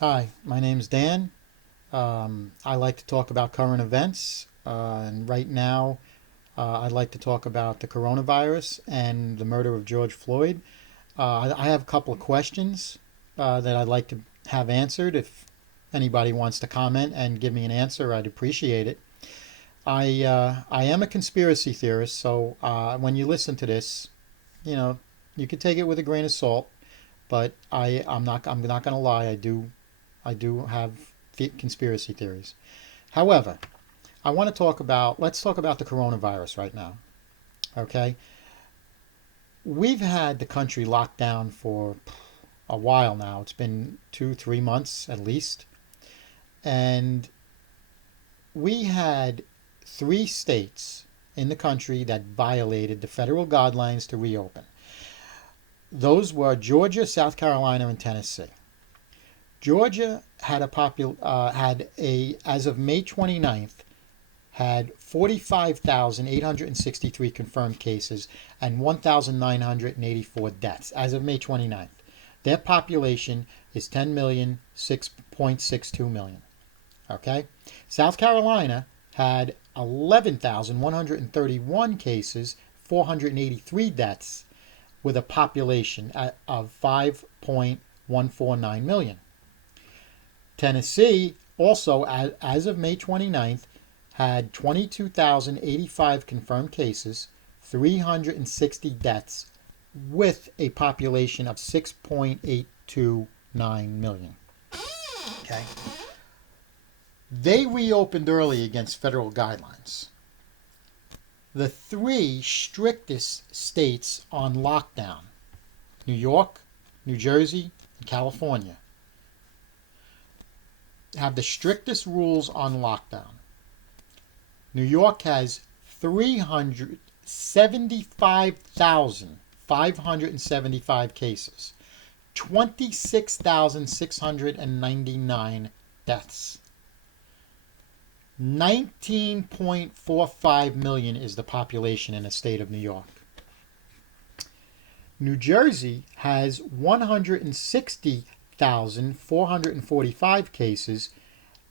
Hi, my name's Dan. I like to talk about current events, and right now, I'd like to talk about the coronavirus and the murder of George Floyd. I have a couple of questions that I'd like to have answered. If anybody wants to comment and give me an answer, I'd appreciate it. I am a conspiracy theorist, so when you listen to this, you know, you can take it with a grain of salt. But I'm not going to lie. I do have conspiracy theories. However, let's talk about the coronavirus right now. Okay. We've had the country locked down for a while now. It's been 2, 3 months at least. And we had 3 states in the country that violated the federal guidelines to reopen. Those were Georgia, South Carolina, and Tennessee. Georgia had as of May 29th, had 45,863 confirmed cases and 1,984 deaths as of May 29th. Their population is 10,006.62 million. Okay? South Carolina had 11,131 cases, 483 deaths, with a population of 5.149 million. Tennessee also, as of May 29th, had 22,085 confirmed cases, 360 deaths, with a population of 6.829 million. Okay. They reopened early against federal guidelines. The 3 strictest states on lockdown, New York, New Jersey, and California, have the strictest rules on lockdown. New York has 375,575 cases, 26,699 deaths. 19.45 million is the population in the state of New York. New Jersey has 160,445 cases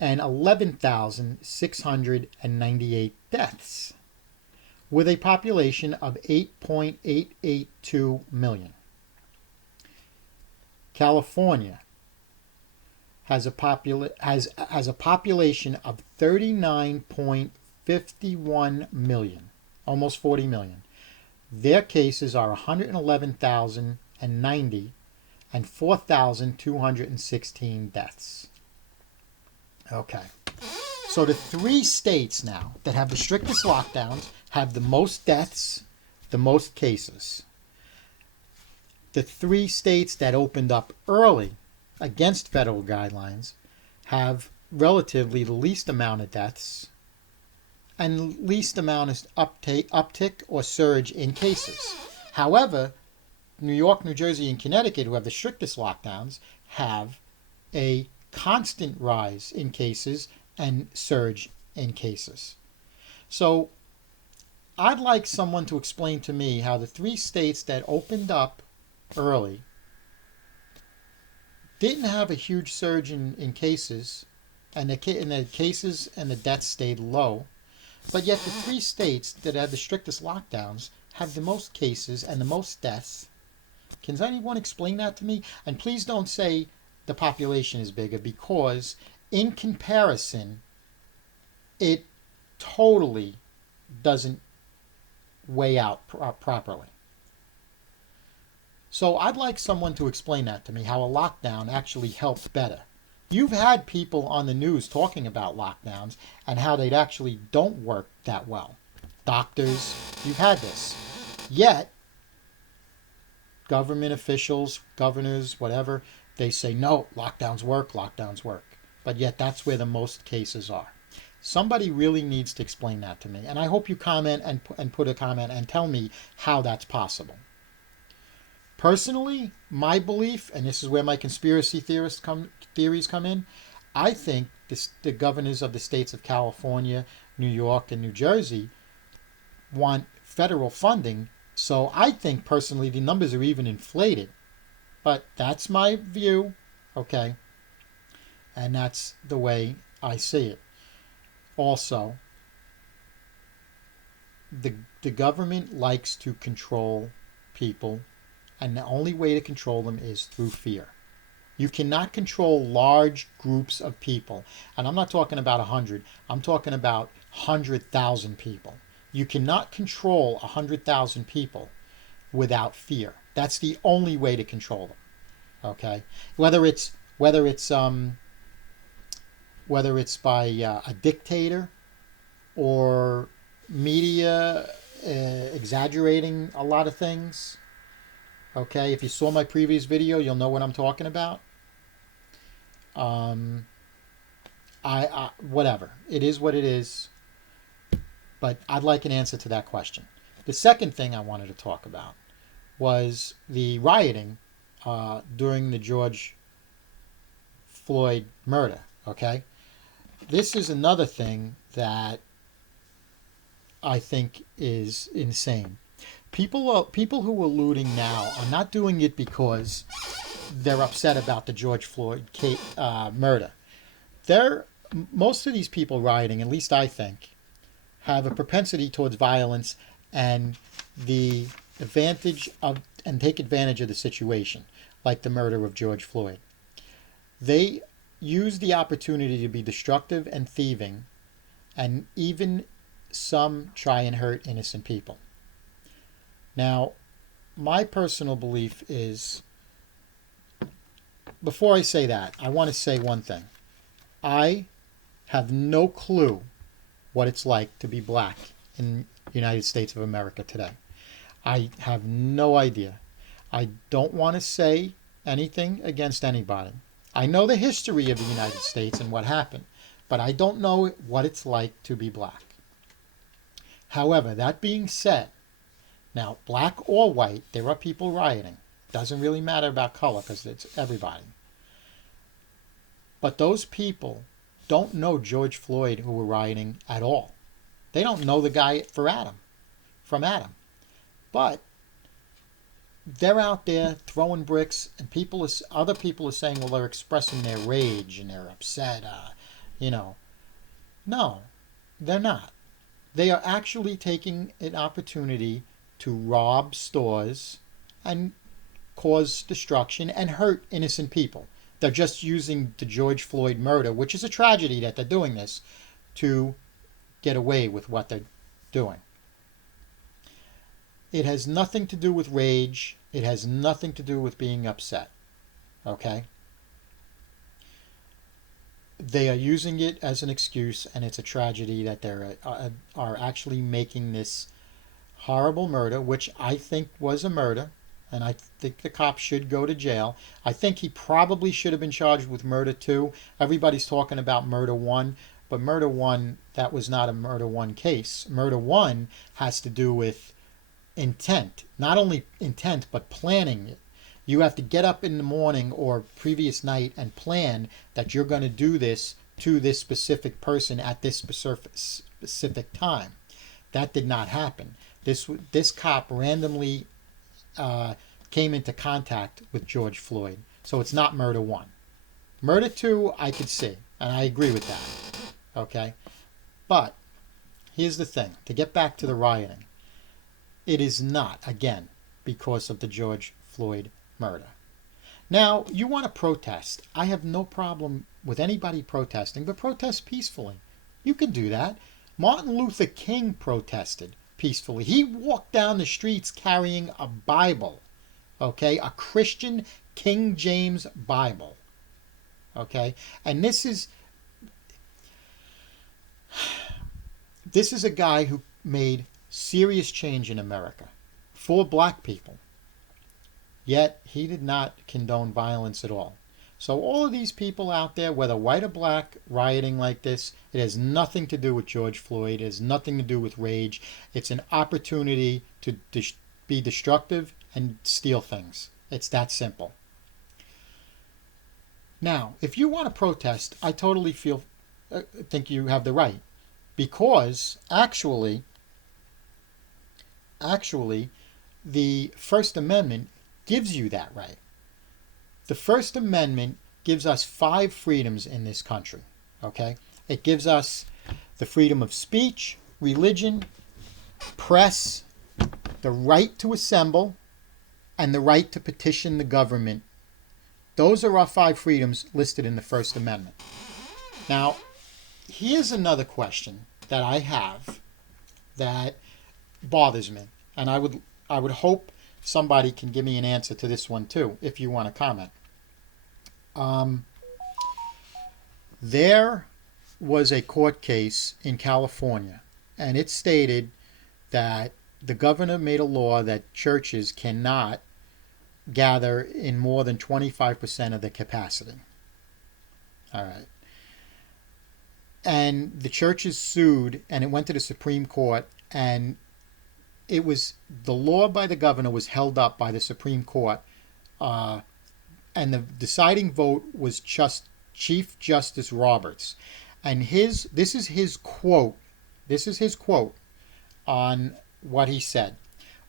and 11,698 deaths, with a population of 8.882 million. California has a population of 39.51 million, almost 40 million. Their cases are 111,090 and 4,216 deaths. Okay. So the 3 states now that have the strictest lockdowns have the most deaths, the most cases. The 3 states that opened up early against federal guidelines have relatively the least amount of deaths and least amount of uptick or surge in cases. However, New York, New Jersey, and Connecticut, who have the strictest lockdowns, have a constant rise in cases and surge in cases. So I'd like someone to explain to me how the 3 states that opened up early didn't have a huge surge in cases, and the cases and the deaths stayed low, but yet the 3 states that have the strictest lockdowns have the most cases and the most deaths. Can anyone explain that to me? And please don't say the population is bigger, because in comparison, it totally doesn't weigh out properly. So I'd like someone to explain that to me, how a lockdown actually helped better. You've had people on the news talking about lockdowns and how they actually don't work that well. Doctors, you've had this. Yet, government officials, governors, whatever, they say, no, lockdowns work, lockdowns work. But yet that's where the most cases are. Somebody really needs to explain that to me. And I hope you comment and put a comment and tell me how that's possible. Personally, my belief, and this is where my conspiracy theories come in, I think the governors of the states of California, New York, and New Jersey want federal funding. So I think personally the numbers are even inflated. But that's my view. Okay. And that's the way I see it. Also, the, the government likes to control people, and the only way to control them is through fear. You cannot control large groups of people. And I'm not talking about 100, I'm talking about 100,000 people. You cannot control 100,000 people without fear. That's the only way to control them. Okay, whether it's whether it's by a dictator or media exaggerating a lot of things. Okay, if you saw my previous video, you'll know what I'm talking about. Um, I whatever, it is what it is. But I'd like an answer to that question. The second thing I wanted to talk about was the rioting during the George Floyd murder. Okay, this is another thing that I think is insane. People who are looting now are not doing it because they're upset about the George Floyd murder. They're Most of these people rioting, at least I think, have a propensity towards violence and the advantage of and take advantage of the situation, like the murder of George Floyd. They use the opportunity to be destructive and thieving, and even some try and hurt innocent people. Now, my personal belief is, before I say that, I want to say one thing. I have no clue what it's like to be black in the United States of America today. I have no idea. I don't want to say anything against anybody. I know the history of the United States and what happened, but I don't know what it's like to be black. However, that being said, now, black or white, there are people rioting. Doesn't really matter about color because it's everybody. But those people don't know George Floyd who were rioting at all. They don't know the guy from Adam. But they're out there throwing bricks, and other people are saying, well, they're expressing their rage and they're upset. You know, no, they're not. They are actually taking an opportunity to rob stores and cause destruction and hurt innocent people. They're just using the George Floyd murder, which is a tragedy that they're doing this, to get away with what they're doing. It has nothing to do with rage. It has nothing to do with being upset. Okay? They are using it as an excuse, and it's a tragedy that they are actually making this horrible murder, which I think was a murder, and I think the cop should go to jail. I think he probably should have been charged with murder too. Everybody's talking about murder one, but murder one, that was not a murder one case. Murder one has to do with intent, not only intent, but planning it. You have to get up in the morning or previous night and plan that you're going to do this to this specific person at this specific time. That did not happen. This cop randomly came into contact with George Floyd. So it's not murder one. Murder two, I could see, and I agree with that. Okay? But here's the thing. To get back to the rioting, it is not, again, because of the George Floyd murder. Now, you want to protest. I have no problem with anybody protesting, but protest peacefully. You can do that. Martin Luther King protested peacefully. He walked down the streets carrying a Bible, okay, a Christian King James Bible, okay, and this is a guy who made serious change in America for black people, yet he did not condone violence at all. So all of these people out there, whether white or black, rioting like this, it has nothing to do with George Floyd. It has nothing to do with rage. It's an opportunity to be destructive and steal things. It's that simple. Now, if you want to protest, I totally think you have the right, because actually, the First Amendment gives you that right. The First Amendment gives us 5 freedoms in this country. Okay? It gives us the freedom of speech, religion, press, the right to assemble, and the right to petition the government. Those are our 5 freedoms listed in the First Amendment. Now, here's another question that I have that bothers me, and I would hope somebody can give me an answer to this one too, if you want to comment. There was a court case in California, and it stated that the governor made a law that churches cannot gather in more than 25% of the capacity. All right. And the churches sued, and it went to the Supreme Court, and it was the law by the governor was held up by the Supreme Court, and the deciding vote was just Chief Justice Roberts, and this is his quote on what he said.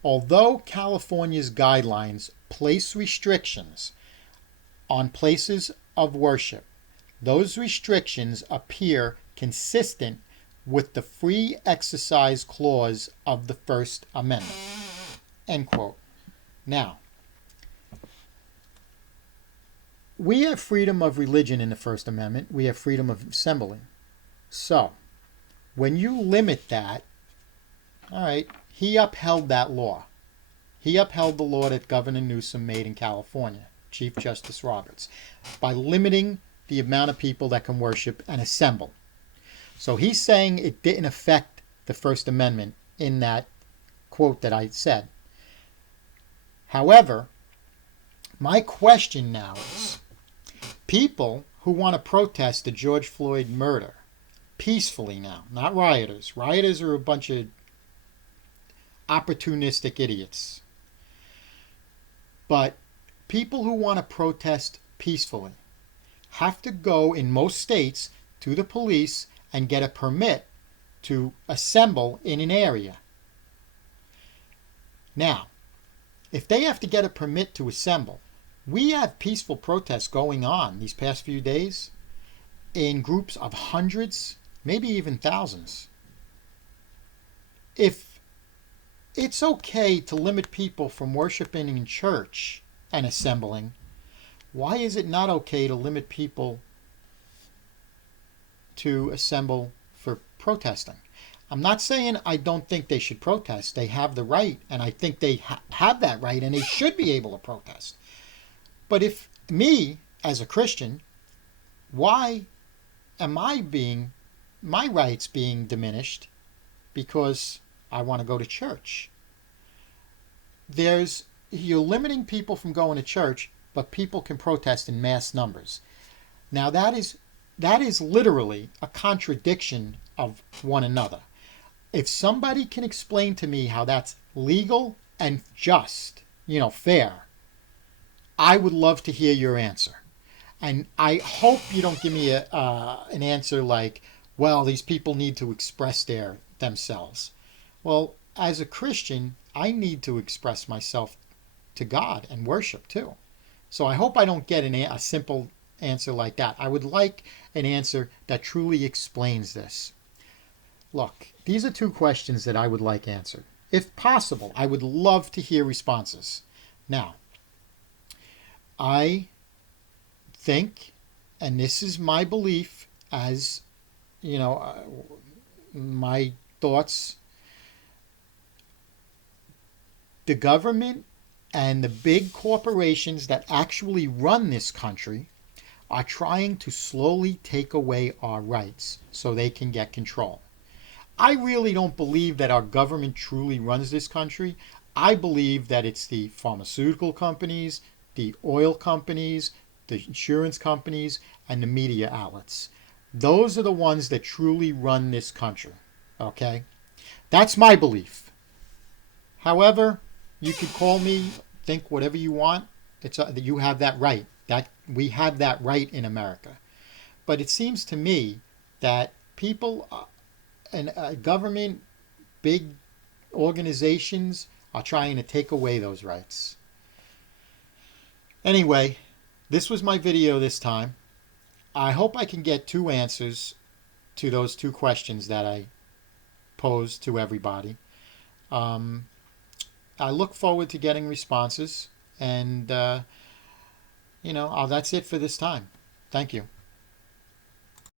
Although California's guidelines place restrictions on places of worship, those restrictions appear consistent with the free exercise clause of the First Amendment. End quote. Now, we have freedom of religion in the First Amendment. We have freedom of assembly. So, when you limit that, all right, he upheld that law. He upheld the law that Governor Newsom made in California, Chief Justice Roberts, by limiting the amount of people that can worship and assemble. So he's saying it didn't affect the First Amendment in that quote that I said. However, my question now is, people who want to protest the George Floyd murder peacefully now, not rioters. Rioters are a bunch of opportunistic idiots. But people who want to protest peacefully have to go, in most states, to the police and get a permit to assemble in an area. Now, if they have to get a permit to assemble, we have peaceful protests going on these past few days in groups of hundreds, maybe even thousands. If it's okay to limit people from worshiping in church and assembling, why is it not okay to limit people to assemble for protesting? I'm not saying I don't think they should protest. They have the right, and I think they have that right, and they should be able to protest. But if me, as a Christian, why am my rights being diminished because I want to go to church? You're limiting people from going to church, but people can protest in mass numbers. Now that is literally a contradiction of one another. If somebody can explain to me how that's legal and just, fair, I would love to hear your answer. And I hope you don't give me an answer like, well, these people need to express themselves. Well, as a Christian, I need to express myself to God and worship too. So I hope I don't get a simple answer like that. I would like an answer that truly explains this. Look, these are 2 questions that I would like answered. If possible, I would love to hear responses. Now, I think, and this is my belief as, my thoughts, the government and the big corporations that actually run this country are trying to slowly take away our rights so they can get control. I really don't believe that our government truly runs this country. I believe that it's the pharmaceutical companies, the oil companies, the insurance companies, and the media outlets. Those are the ones that truly run this country. Okay? That's my belief. However, you could call me, think whatever you want. You have that right. That we have that right in America. But it seems to me that people and government, big organizations are trying to take away those rights. Anyway, This was my video this time. I hope I can get two answers to those two questions that I posed to everybody. Um, I look forward to getting responses, and that's it for this time. Thank you.